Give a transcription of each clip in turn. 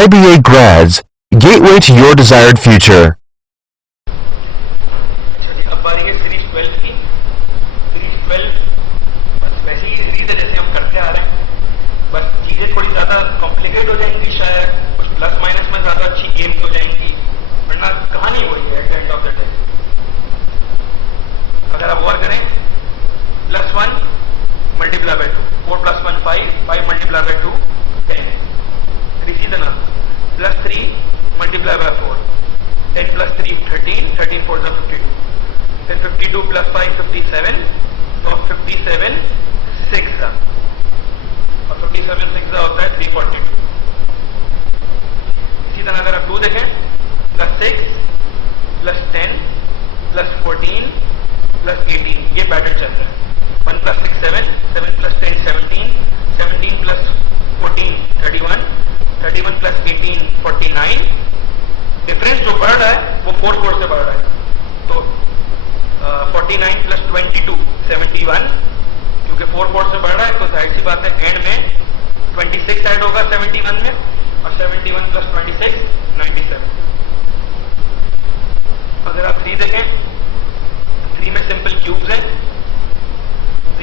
IBA grads, gateway to your desired future. अब बारी है सीरीज 12 की। सीरीज 12 बस वैसी ही सीरीज है जैसे हम करते आ रहे हैं, बस चीजें थोड़ी ज्यादा कॉम्प्लिकेट हो जाएंगी, शायद कुछ प्लस माइनस में ज्यादा अच्छी गेम्स हो जाएंगी, वरना कहानी वही है at the end of the day. अगर आप गौर करें, +1 मल्टीप्लाई बाय 2, 4 + 1 5, 5 मल्टीप्लाई बाय 2 10 है। इसी तरह +3 मल्टीप्लाई बाय 4, 10 + 3 13, 13 4 52, फिर 52 + 5 57, तो 57 6 और 57 6 होता है 342। इसी तरह अगर आप 2 देखें, +6 +10 +14 +18, ये पैटर्न चल रहा है। 1 + 6 7, 7 + 10 17, 17 + 14 31, 31 + 18 49। डिफरेंस जो बढ़ रहा है वो 4 4 से बढ़ रहा है, तो 49 + 22 71, क्योंकि 4 4 से बढ़ रहा है तो जाहिर सी बात है एंड में 26 ऐड होगा 71 में, और 71 + 26 97। अगर आप 3 देखें, 3 में सिंपल क्यूब्स हैं,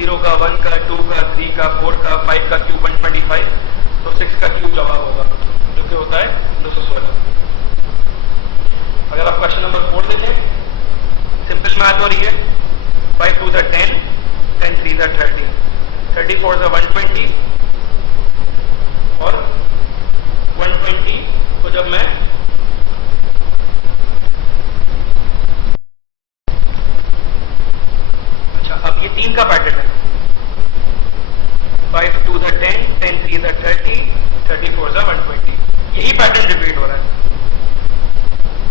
0 का 1 का 2 का 3 का 4 का 5 का क्यूब 125, तो 6 का क्यूब जवाब होगा जो कि होता है 216। अगर आप क्वेश्चन नंबर 4 देखें, सिंपल मैथ हो रही है। 5 2 10, 10 3 30, 34 120, और 120 को जब मैं अब ये 3 का पैटर्न है। 5 2 10, 10 3 30, 34 120, यही पैटर्न रिपीट हो रहा है।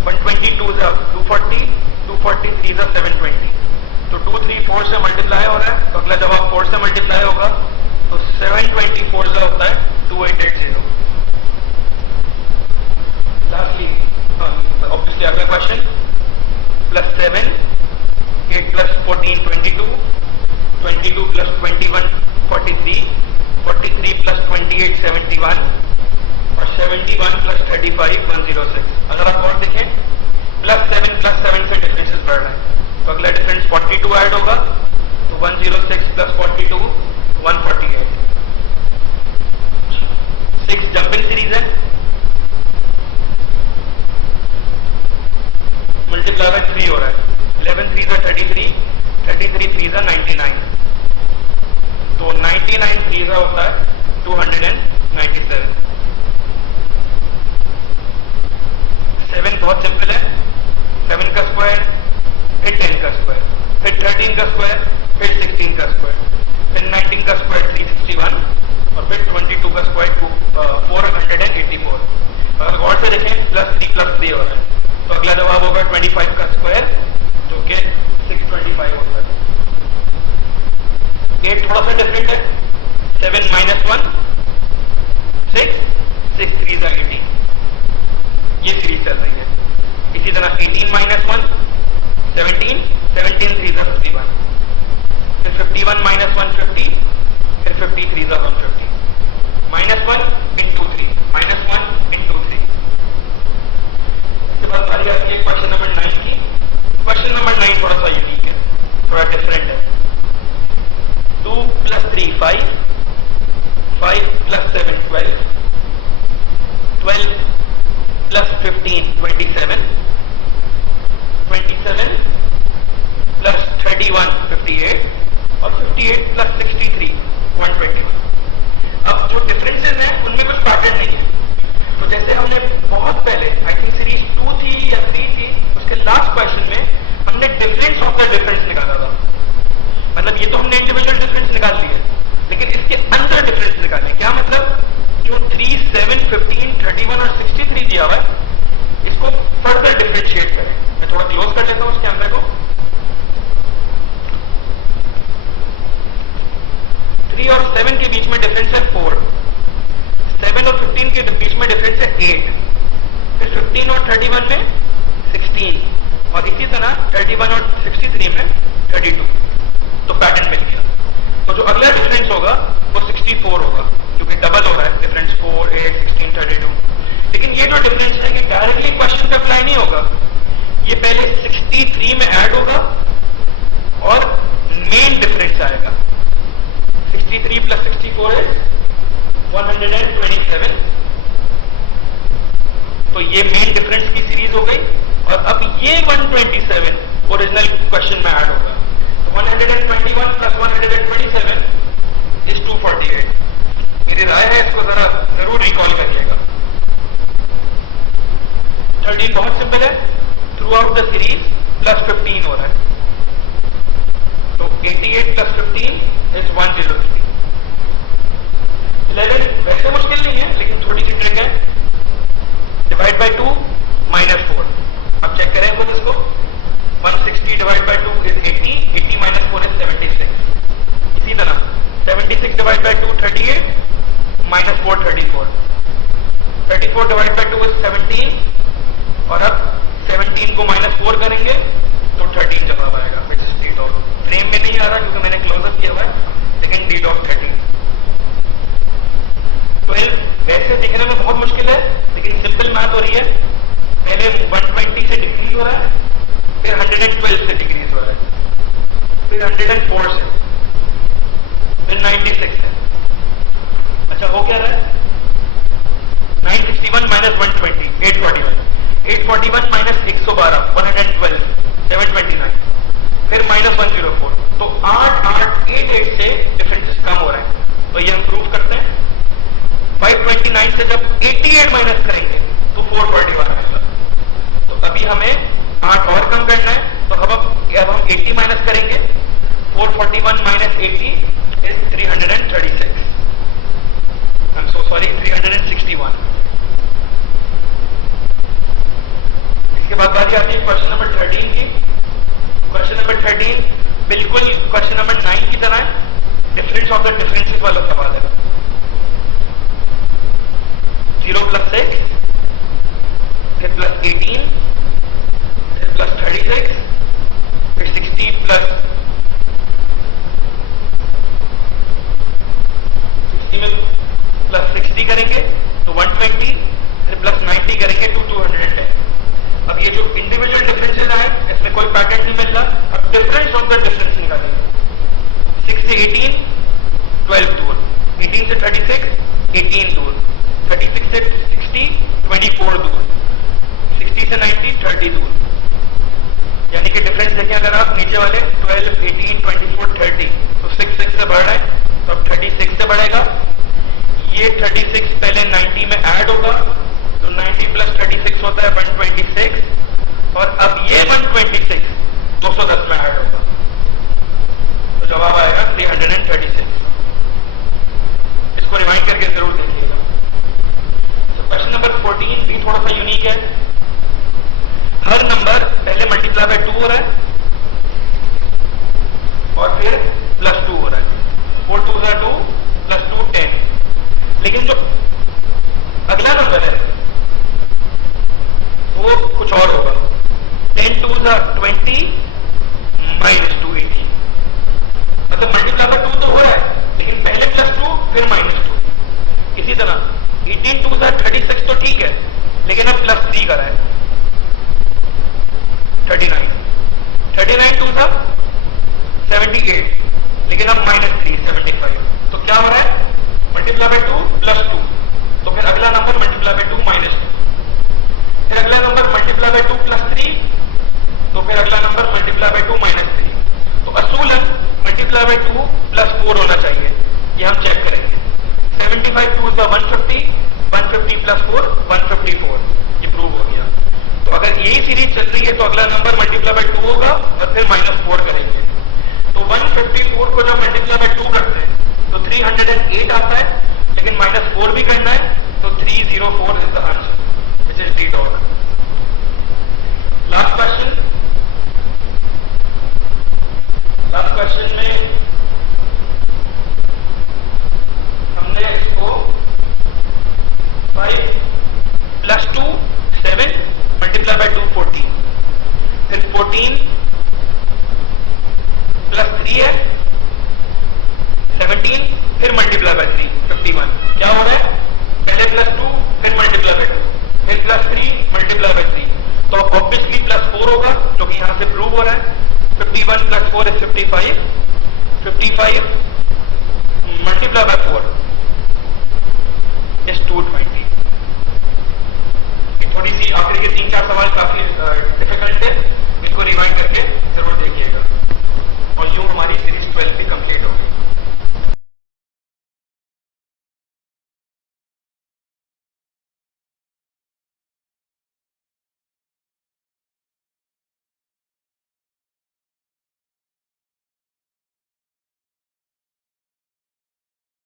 122 240, 243 720, तो 2 3 4 से मल्टीप्लाई हो रहा है, तो अगला जवाब 4 से मल्टीप्लाई होगा, तो 724 का होता है 2880। लास्टली ऑब्वियसली अगला क्वेश्चन, +7 8 + 14 22, 22 + 21 43, 43 + 28 71, और 71 + 35 106। अगर आप और देखें, +7 + 7 से डिफरेंसेस बढ़ रहे हैं, तो अगला डिफरेंस 42 ऐड होगा, तो 106 + 42 148। 6 जंपिंग सीरीज है, मल्टीप्लाई बाय 3 हो रहा है। 11 3 33, 33 3 99, तो 99 3 होता है 297। 7 बहुत सिंपल है, 7 का स्क्वायर, फिर 10 का स्क्वायर, फिर 13 का स्क्वायर, फिर 16 का स्क्वायर, फिर 19 का स्क्वायर 361, और फिर 22 का स्क्वायर 484। अगर गौर से देखें, +3 + 3 हो रहा है, तो अगला जवाब होगा 25 का स्क्वायर, जो कि 625 होता है। 8 थोड़ा सा डिफरेंट है, 7 - 1 6, 6 3 18, ये सीरीज चल रही है। इसी तरह 18 - 1 17, 17 3 51, फिर 51 - 1 50, फिर 53 150, -1 × 3, -1 × 3। इसके बाद बारी आती है क्वेश्चन नंबर 9 की। क्वेश्चन नंबर 9 थोड़ा सा यूनिक है, थोड़ा डिफरेंट है। 2 + 3 5, 5 + 7 12, 12 + 15 27, 27 + 31 58, और 58 + 63 121। अब जो डिफरेंसेस हैं उनमें कुछ पैटर्न नहीं है। तो जैसे हमने बहुत पहले, आई थिंक सीरीज 2 थी या 3 थी, उसके लास्ट क्वेश्चन में हमने डिफरेंस ऑफ द डिफरेंस निकाला था। मतलब ये तो हमने इंडिविजुअल डिफरेंस निकाल लिए, लेकिन इसके अंदर डिफरेंस निकाले। क्या मतलब, जो 3 7 15 31 और 63 दिया हुआ है, इसको फर्दर डिफरेंशिएट करें। मैं थोड़ा क्लोज कर लेता हूं उस कैमरे को। 3 और 7 के बीच में डिफरेंस है 4, 7 और 15 के बीच में डिफरेंस है 8, फिर 15 और 31 में 16, और इसी तरह 31 और 63 में 32। तो पैटर्न मिल गया। तो जो अगला होगा वो 64 होगा, क्योंकि डबल हो रहा है डिफरेंस 4, 8, 16, 32। लेकिन ये पहले 63 में ऐड होगा और मेन डिफरेंस आएगा। 63 प्लस 64 है 127। तो ये मेन डिफरेंस की सीरीज हो गई और अब ये 127 ओरिजिनल क्वेश्चन में ऐड होगा। तो 121 प्लस 127 इज 248। मेरी राय है इसको जरा जरूर रिकॉल करिएगा। 13 बहुत सिंपल है, through out the series plus 15 हो रहा है। तो 88 प्लस 15 इज 103। 11 वैसे मुश्किल नहीं है लेकिन थोड़ी सी ट्रिक है। Divide by 2 minus 4। अब चेक करें खुद इसको। 160 divide by 2 is 80, 80 minus 4 is 76। इसी तरह 76 divide by 2 38, minus 4 34। 34 divide by 2 is 17 और अब 17 को माइनस 4 करेंगे तो 13 जवाब आएगा, which is D dot. Frame में नहीं आ रहा क्योंकि मैंने क्लोजअप किया हुआ है, लेकिन डी डॉट 13। 12 वैसे दिखने में बहुत मुश्किल है लेकिन सिंपल मैथ हो रही है। पहले 120 से डिक्रीज हो रहा है, फिर 112 से डिक्रीज हो रहा है, फिर 104 से, फिर 96 से। अच्छा हो क्या रहा है? 961 माइनस 120 841, 841 माइनस 112 112 729, फिर माइनस 104। तो 8888 से डिफरेंसेस कम हो रहे हैं, तो ये हम प्रूव करते हैं। 529 से जब 88 माइनस करेंगे तो 441 आएगा। तो अभी हमें 8 और कम करना है, तो अब हम 80 माइनस करेंगे। 441 minus 80 is 336। I am so sorry, 361। इसके बाद बारी आती है क्वेश्चन नंबर 13 की। क्वेश्चन नंबर 13 बिल्कुल क्वेश्चन नंबर 9 की तरह है, डिफरेंस ऑफ द डिफरेंसेस वाला सवाल है। 0 प्लस 6, फिर प्लस 18, फिर प्लस 36, फिर 60 प्लस 60 में प्लस 60 करेंगे तो 120, फिर प्लस 90 करेंगे तो 210। अब ये जो इंडिविजुअल डिफरेंसेस आए इसमें कोई पैटर्न नहीं मिल रहा। अब डिफरेंस ऑफ द डिफरेंस निकालेंगे। 6 से 18 12 दूर, 18 से 36 18 दूर, 36 से 60 24 दूर, 60 से 90 30 दूर। यानी कि डिफरेंस देखें अगर आप नीचे वाले 12 18 24 30, तो 6 से बढ़ रहा है, तो अब 36 से बढ़ेगा। ये 36 पहले 90 में ऐड होगा, तो 90 प्लस 36 होता है 126, और अब ये 126 210 में ऐड होगा, तो जवाब आएगा 336। इसको रिमाइंड करके जरूर देखिएगा। क्वेश्चन नंबर 14 भी थोड़ा सा यूनिक है। हर नंबर पहले मल्टीप्लाई बाय 2 हो रहा है और फिर प्लस 2 हो रहा है। 4 2 2 प्लस 2 10। लेकिन जो अगला नंबर है वो कुछ और होगा। 10 2 20 माइनस 2 18। मतलब मल्टीप्लाई बाय 2 तो हो रहा है लेकिन पहले प्लस 2 फिर माइनस 2। इसी तरह 18 2 36 तो ठीक है, लेकिन अब प्लस 3 करा है 39। 39 2 78, लेकिन अब माइनस 3 75। तो क्या हो रहा है? मल्टीप्लाई बाय 2 प्लस 2, तो फिर अगला नंबर मल्टीप्लाई बाय 2 माइनस 2, फिर अगला नंबर मल्टीप्लाई बाय 2 प्लस 3, तो फिर अगला नंबर मल्टीप्लाई बाय 2 माइनस 3। तो असूलन मल्टीप्लाई बाय 2 प्लस 4 होना चाहिए, ये हम चेक करेंगे। 75 2 150, 150 प्लस 4 154, ये प्रूव हो गया। तो अगर यही सीरीज चल रही है तो अगला नंबर मल्टीप्लाई बाय 2 होगा और फिर माइनस 4 करेंगे। तो 154 को जब मल्टीप्लाई बाय 2 करते हैं तो 308 आता है, लेकिन माइनस 4 भी करना है, तो 304 is the answer, which is D dot. Last question. Last question में हमने इसको 5 प्लस 2 7 मल्टीप्लाई बाय 2 14, फिर 14 प्लस 3 है 17, फिर मल्टीप्लाई बाय 3 51। क्या हो रहा है? पहले प्लस 2 फिर मल्टीप्लाई बाय 55, 55,